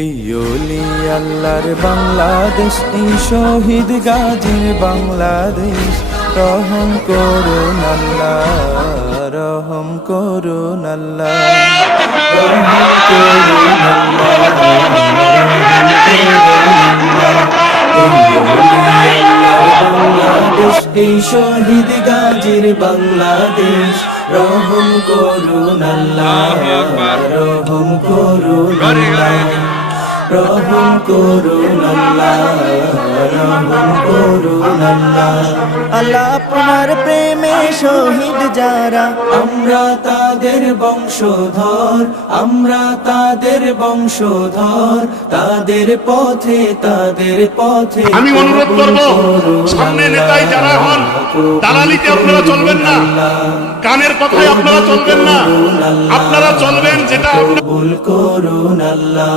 এই ওলি আল্লাহর বাংলাদেশ, এই শহীদ গাজীর বাংলাদেশ। রহম করুন আল্লাহ, রহম করুন আল্লাহ, রহম করুন আল্লাহ, বাংলাদেশ, এই শহীদ গাজীর বাংলাদেশ। রহম করুন আল্লাহ, রহম করুন আল্লাহ, রহম করুন আল্লাহ, রহম করুন আল্লাহ। আল্লাহ আপনার প্রেমে শহীদ যারা, আমরা তাদের বংশধর, আমরা তাদের বংশধর। তাদের পথে, তাদের পথে আমি অনুরোধ করব, সামনে নেতাই যারা হন, দালালিতে আপনারা চলবেন না, কানের কথায় আপনারা চলবেন না, আপনারা চলবেন যেটা কবুল করুন আল্লাহ।